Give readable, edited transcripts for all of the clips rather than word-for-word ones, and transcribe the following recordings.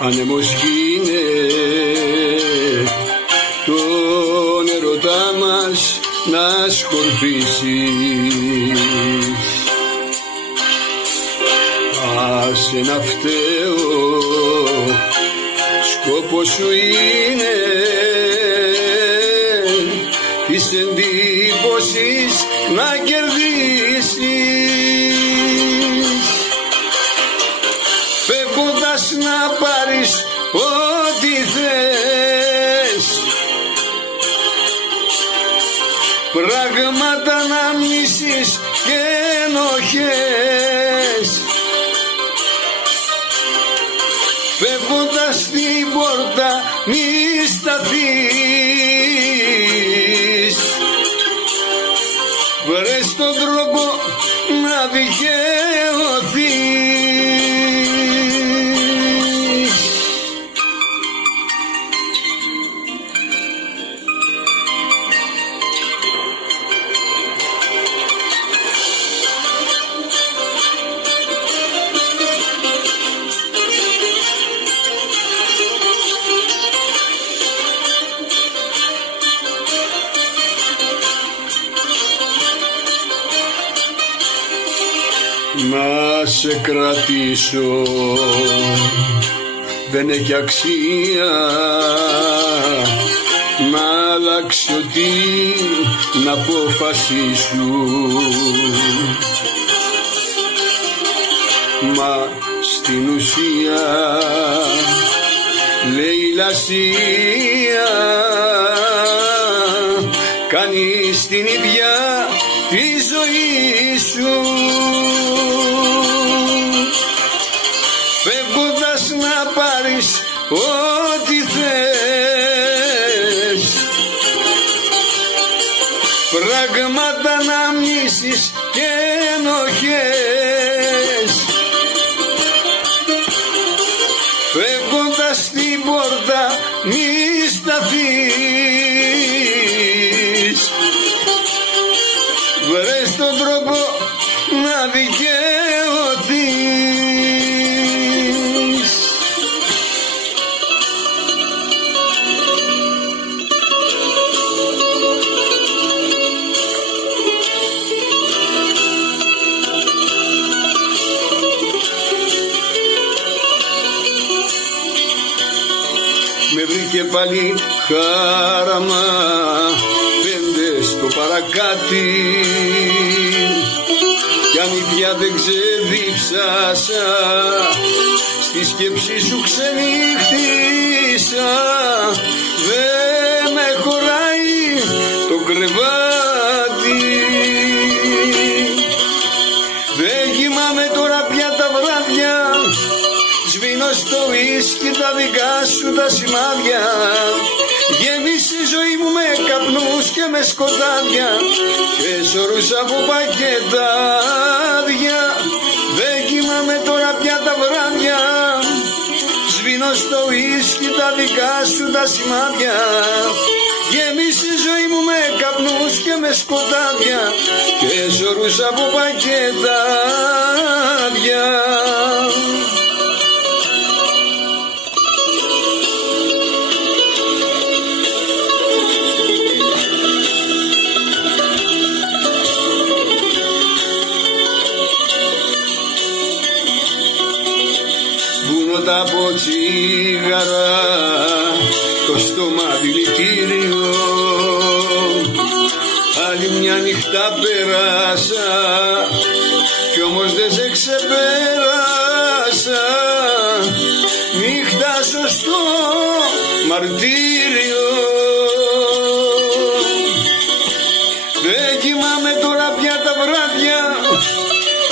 άνεμος γίνε τον ερωτά μας να σκορπίσεις. Άσε να φταίω, σκόπος σου είναι της εντύπωσης να κερδίσεις, φεύγοντας να πάρεις ό,τι θες, πράγματα να μνήσεις και ενοχές, φεύγοντας στην πόρτα μη σταθείς, βρες τον τρόπο να δικαιωθείς. Να σε κρατήσω δεν έχει αξία, να αλλάξω την απόφαση σου, μα στην ουσία λέει λασία, κάνεις την ίδια τη ζωή σου, φεύγοντας να πάρεις ό,τι θες, πράγματα να μνήσεις και ενοχές, φεύγοντας στην πόρτα μη σταθείς, βρες τον τρόπο να δικαιωθείς. Με βρήκε πάλι χάραμα, πέντε στο παρακάτι, κι αν πια δεν ξεδίψασα, στη σκέψη σου ξενύχτησα, δεν με χωράει το κρεβάτι, δεν κοιμάμαι τώρα πια τα βράδια, σβήνω στο ουίσκι τα δικά σου τα σημάδια, γέμισε η ζωή μου με καπνούς και με σκοτάδια και σωρούς από πακετάδια, δεν κοιμάμαι τώρα πια τα βράδια, σβήνω στο ουίσκι τα δικά σου τα σημάδια, γέμισε η ζωή μου με καπνούς και με σκοτάδια και σωρούς από πακετάδια. Τα από τσίγαρα, το στόμα δηλητήριο, άλλη μια νύχτα πέρασα κι όμως δεν σε ξεπέρασα, νύχτα σωστό μαρτύριο, δεν κοιμάμαι τώρα πια τα βράδια,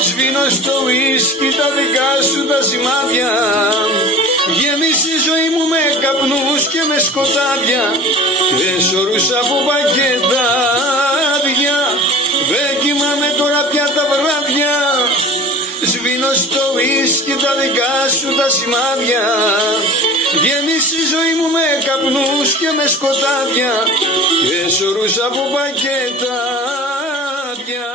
σβήνω στο ουίσκι τα δικά σου τα σημάδια, γέμισε η ζωή μου με καπνούς και με σκοτάδια και σωρούς από πακετάδια, δεν κοιμάμαι τώρα πια τα βράδια, σβήνω στο ουίσκι τα δικά σου τα σημάδια, γέμισε η ζωή μου με καπνούς και με σκοτάδια και σωρούς από πακετάδια.